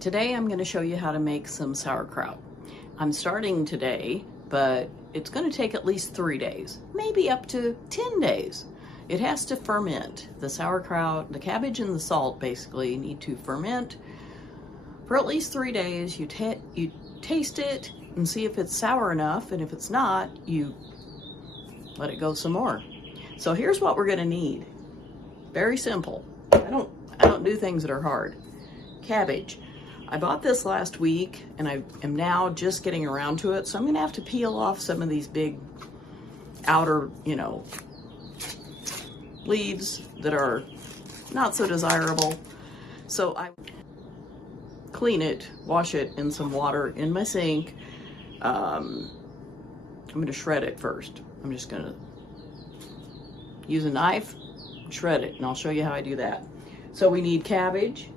Today I'm going to show you how to make some sauerkraut. I'm starting today, but it's going to take at least 3 days, maybe up to 10 days. It has to ferment. The sauerkraut, the cabbage and the salt basically need to ferment for at least 3 days. You taste it and see if it's sour enough, and if it's not, you let it go some more. So here's what we're going to need. Very simple. I don't do things that are hard. Cabbage. I bought this last week and I am now just getting around to it, so I'm gonna have to peel off some of these big outer, leaves that are not so desirable. So I clean it, wash it in some water in my sink. I'm gonna shred it first. I'm just gonna use a knife, shred it, and I'll show you how I do that. So we need cabbage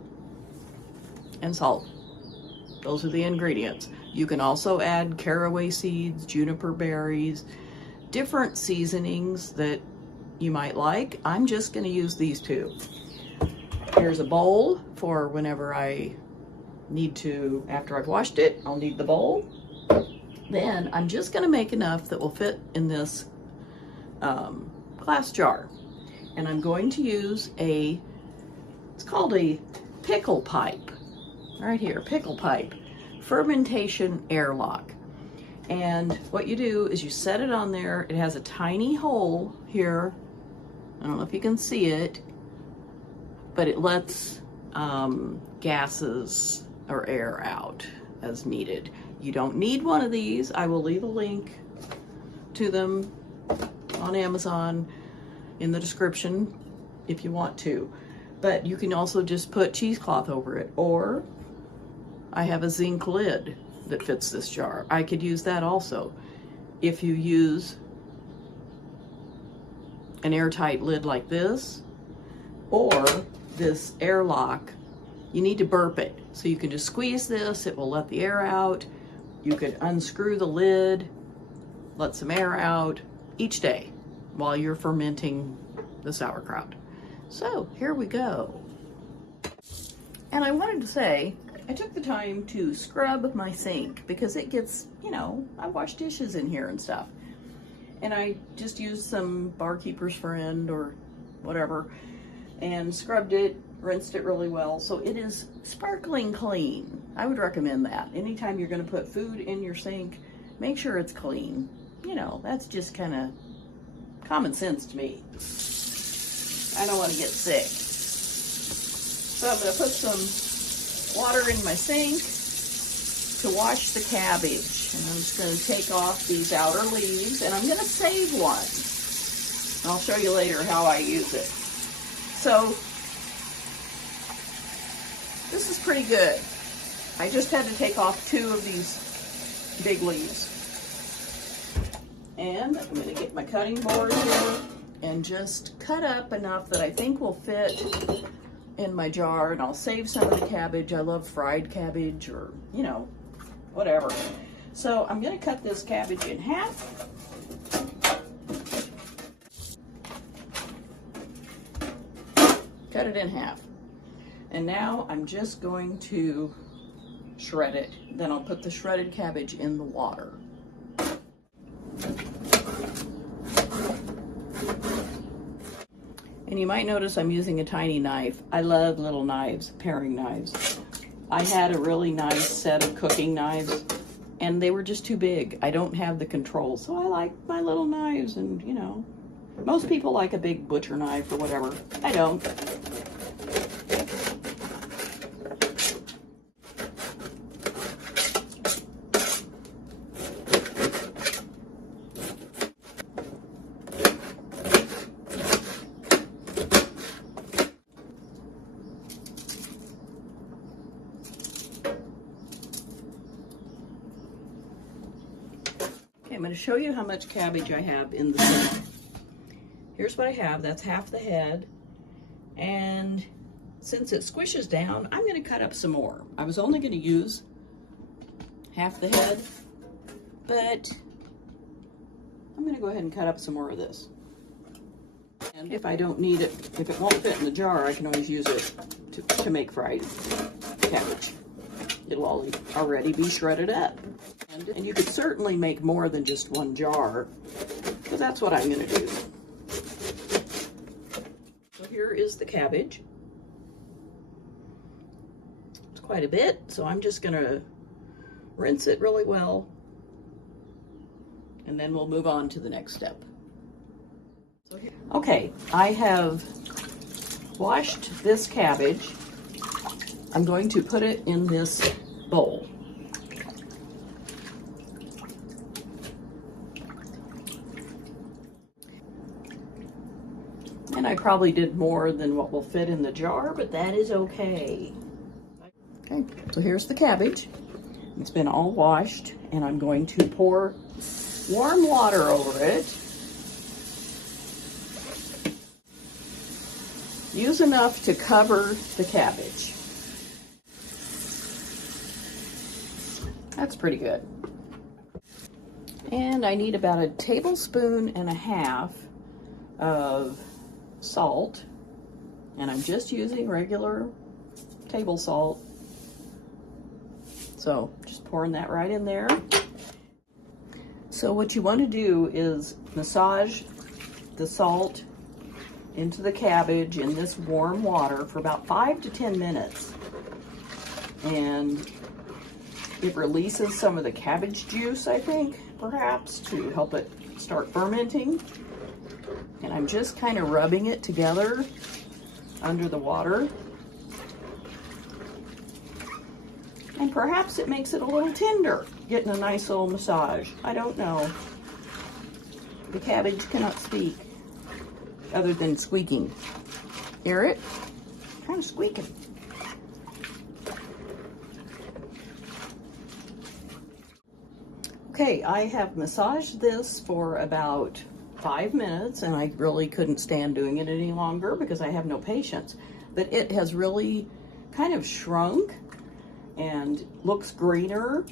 and salt. Those are the ingredients. You can also add caraway seeds, juniper berries, different seasonings that you might like. I'm just going to use these two. Here's a bowl for whenever I need to, after I've washed it, I'll need the bowl. Then I'm just going to make enough that will fit in this glass jar. And I'm going to use it's called a pickle pipe. Right here, pickle pipe, fermentation airlock. And what you do is you set it on there. It has a tiny hole here. I don't know if you can see it, but it lets gases or air out as needed. You don't need one of these. I will leave a link to them on Amazon in the description if you want to. But you can also just put cheesecloth over it, or I have a zinc lid that fits this jar. I could use that also. If you use an airtight lid like this, or this airlock, you need to burp it. So you can just squeeze this, it will let the air out. You could unscrew the lid, let some air out each day while you're fermenting the sauerkraut. So here we go. And I wanted to say, I took the time to scrub my sink because it gets, I wash dishes in here and stuff. And I just used some barkeeper's friend or whatever and scrubbed it, rinsed it really well. So it is sparkling clean. I would recommend that. Anytime you're going to put food in your sink, make sure it's clean. That's just kind of common sense to me. I don't want to get sick. So I'm going to put some water in my sink to wash the cabbage. And I'm just going to take off these outer leaves, and I'm going to save one. And I'll show you later how I use it. So this is pretty good. I just had to take off 2 of these big leaves. And I'm going to get my cutting board here and just cut up enough that I think will fit in my jar, and I'll save some of the cabbage. I love fried cabbage, or whatever. So I'm going to cut this cabbage in half. Cut it in half. And now I'm just going to shred it. Then I'll put the shredded cabbage in the water. And you might notice I'm using a tiny knife. I love little knives, paring knives. I had a really nice set of cooking knives, and they were just too big. I don't have the control, so I like my little knives, and most people like a big butcher knife or whatever. I don't. I'm going to show you how much cabbage I have in the sink. Here's what I have. That's half the head. And since it squishes down, I'm going to cut up some more. I was only going to use half the head, but I'm going to go ahead and cut up some more of this. And if I don't need it, if it won't fit in the jar, I can always use it to make fried cabbage. it'll already be shredded up. And you could certainly make more than just one jar, so that's what I'm going to do. So here is the cabbage. It's quite a bit, so I'm just going to rinse it really well, and then we'll move on to the next step. Okay, I have washed this cabbage. I'm going to put it in this bowl. And I probably did more than what will fit in the jar, but that is okay. Okay, so here's the cabbage. It's been all washed, and I'm going to pour warm water over it. Use enough to cover the cabbage. That's pretty good. And I need about 1.5 tablespoons of salt, and I'm just using regular table salt. So just pouring that right in there. So what you want to do is massage the salt into the cabbage in this warm water for about 5 to 10 minutes. And it releases some of the cabbage juice, I think, perhaps, to help it start fermenting. And I'm just kind of rubbing it together under the water. And perhaps it makes it a little tender, getting a nice little massage. I don't know. The cabbage cannot speak other than squeaking. Hear it? Kind of squeaking. Okay, I have massaged this for about 5 minutes, and I really couldn't stand doing it any longer because I have no patience. But it has really kind of shrunk and looks greener.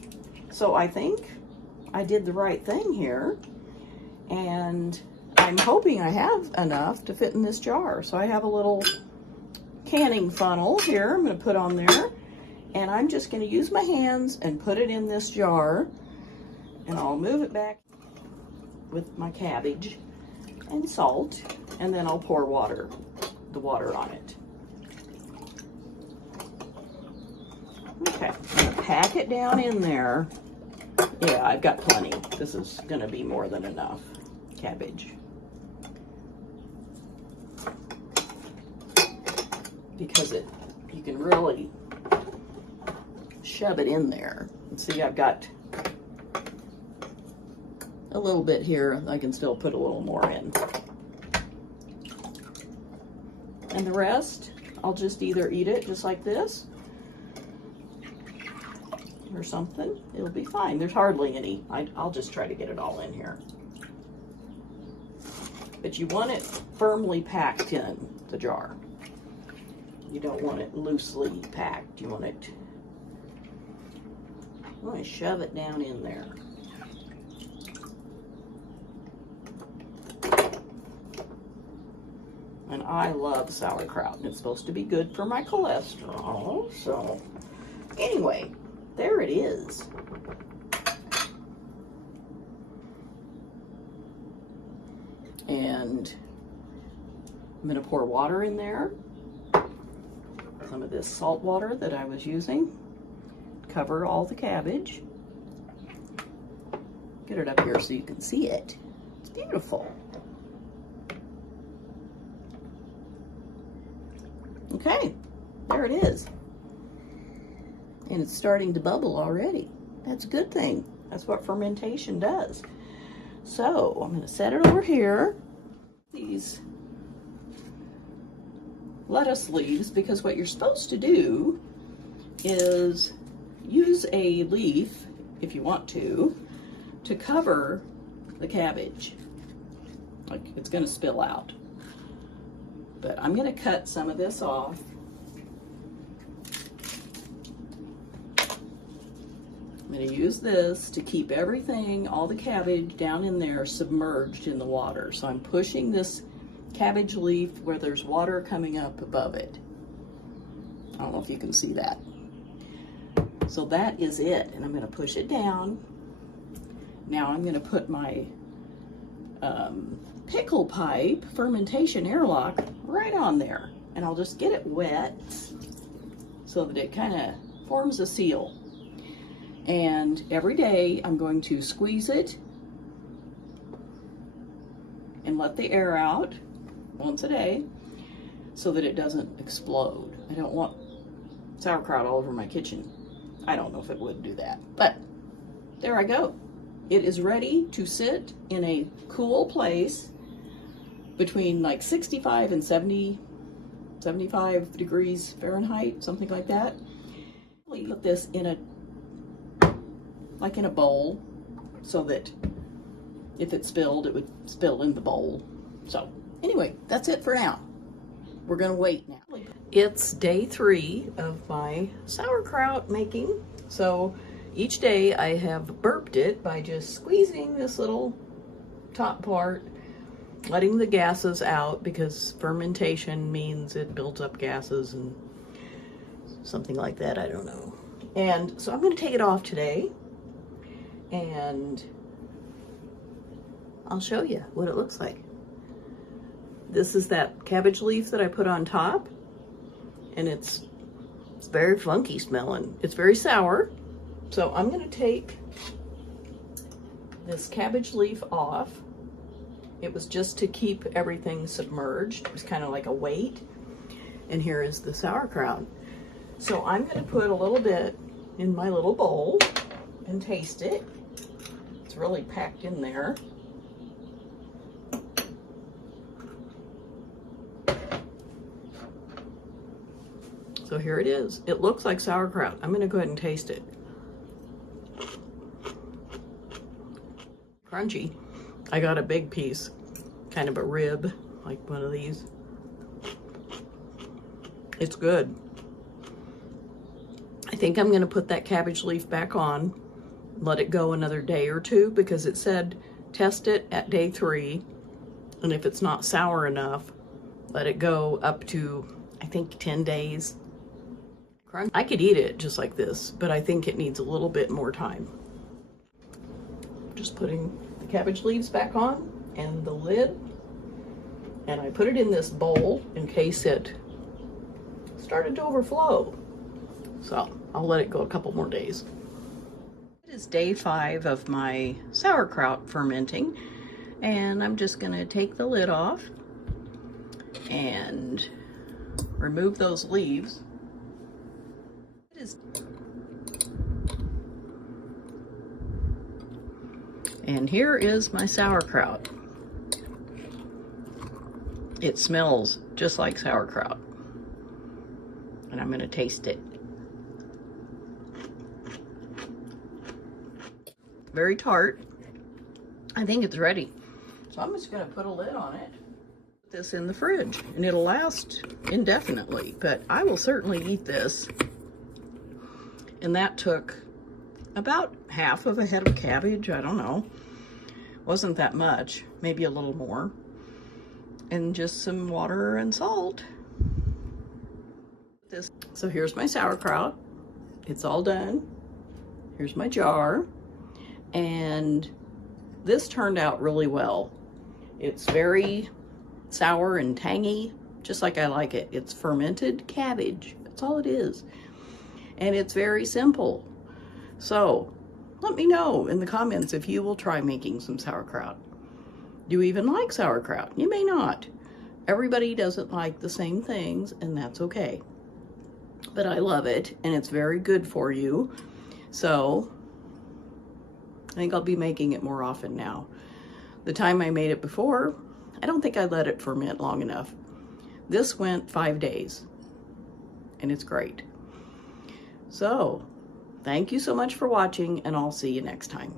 So I think I did the right thing here. And I'm hoping I have enough to fit in this jar. So I have a little canning funnel here I'm going to put on there. And I'm just going to use my hands and put it in this jar. And I'll move it back with my cabbage and salt. And then I'll pour the water on it. Okay, I'm going to pack it down in there. Yeah, I've got plenty. This is going to be more than enough cabbage. Because you can really shove it in there. And see, I've got a little bit here. I can still put a little more in. And the rest, I'll just either eat it just like this or something. It'll be fine. There's hardly any. I'll just try to get it all in here. But you want it firmly packed in the jar. You don't want it loosely packed. You want to shove it down in there. And I love sauerkraut, and it's supposed to be good for my cholesterol. So anyway, there it is. And I'm going to pour water in there. Some of this salt water that I was using. Cover all the cabbage. Get it up here so you can see it. It's beautiful. Okay, there it is. And it's starting to bubble already. That's a good thing. That's what fermentation does. So I'm going to set it over here. These lettuce leaves, because what you're supposed to do is use a leaf, if you want to cover the cabbage. Like, it's going to spill out. But I'm going to cut some of this off. I'm going to use this to keep everything, all the cabbage down in there, submerged in the water. So I'm pushing this cabbage leaf where there's water coming up above it. I don't know if you can see that. So that is it, and I'm going to push it down. Now I'm going to put my pickle pipe fermentation airlock right on there, and I'll just get it wet so that it kind of forms a seal. And every day I'm going to squeeze it and let the air out once a day so that it doesn't explode. I don't want sauerkraut all over my kitchen. I don't know if it would do that, but there I go. It is ready to sit in a cool place between like 65 and 75 degrees Fahrenheit, something like that. Put this in a bowl so that if it spilled, it would spill in the bowl. So anyway, that's it for now. We're gonna wait now. It's day 3 of my sauerkraut making. So each day I have burped it by just squeezing this little top part, letting the gases out, because fermentation means it builds up gases and something like that, I don't know. And so I'm gonna take it off today and I'll show you what it looks like. This is that cabbage leaf that I put on top, and it's very funky smelling. It's very sour. So I'm gonna take this cabbage leaf off. It was just to keep everything submerged. It was kind of like a weight. And here is the sauerkraut. So I'm gonna put a little bit in my little bowl and taste it. It's really packed in there. So here it is. It looks like sauerkraut. I'm gonna go ahead and taste it. Crunchy. I got a big piece, kind of a rib, like one of these. It's good. I think I'm gonna put that cabbage leaf back on, let it go another day or two, because it said test it at day 3, and if it's not sour enough, let it go up to, I think, 10 days. I could eat it just like this, but I think it needs a little bit more time. Just putting the cabbage leaves back on and the lid, and I put it in this bowl in case it started to overflow. So I'll let it go a couple more days. It is day 5 of my sauerkraut fermenting, and I'm just gonna take the lid off and remove those leaves. And here is my sauerkraut. It smells just like sauerkraut. And I'm gonna taste it. Very tart. I think it's ready. So I'm just gonna put a lid on it. Put this in the fridge, and it'll last indefinitely, but I will certainly eat this. And that took about half of a head of cabbage, I don't know. Wasn't that much, maybe a little more. And just some water and salt. So here's my sauerkraut. It's all done. Here's my jar. And this turned out really well. It's very sour and tangy, just like I like it. It's fermented cabbage, that's all it is. And it's very simple. So let me know in the comments if you will try making some sauerkraut. Do you even like sauerkraut? You may not. Everybody doesn't like the same things, and that's okay. But I love it, and it's very good for you. So I think I'll be making it more often now. The time I made it before, I don't think I let it ferment long enough. This went 5 days, and it's great. So, thank you so much for watching, and I'll see you next time.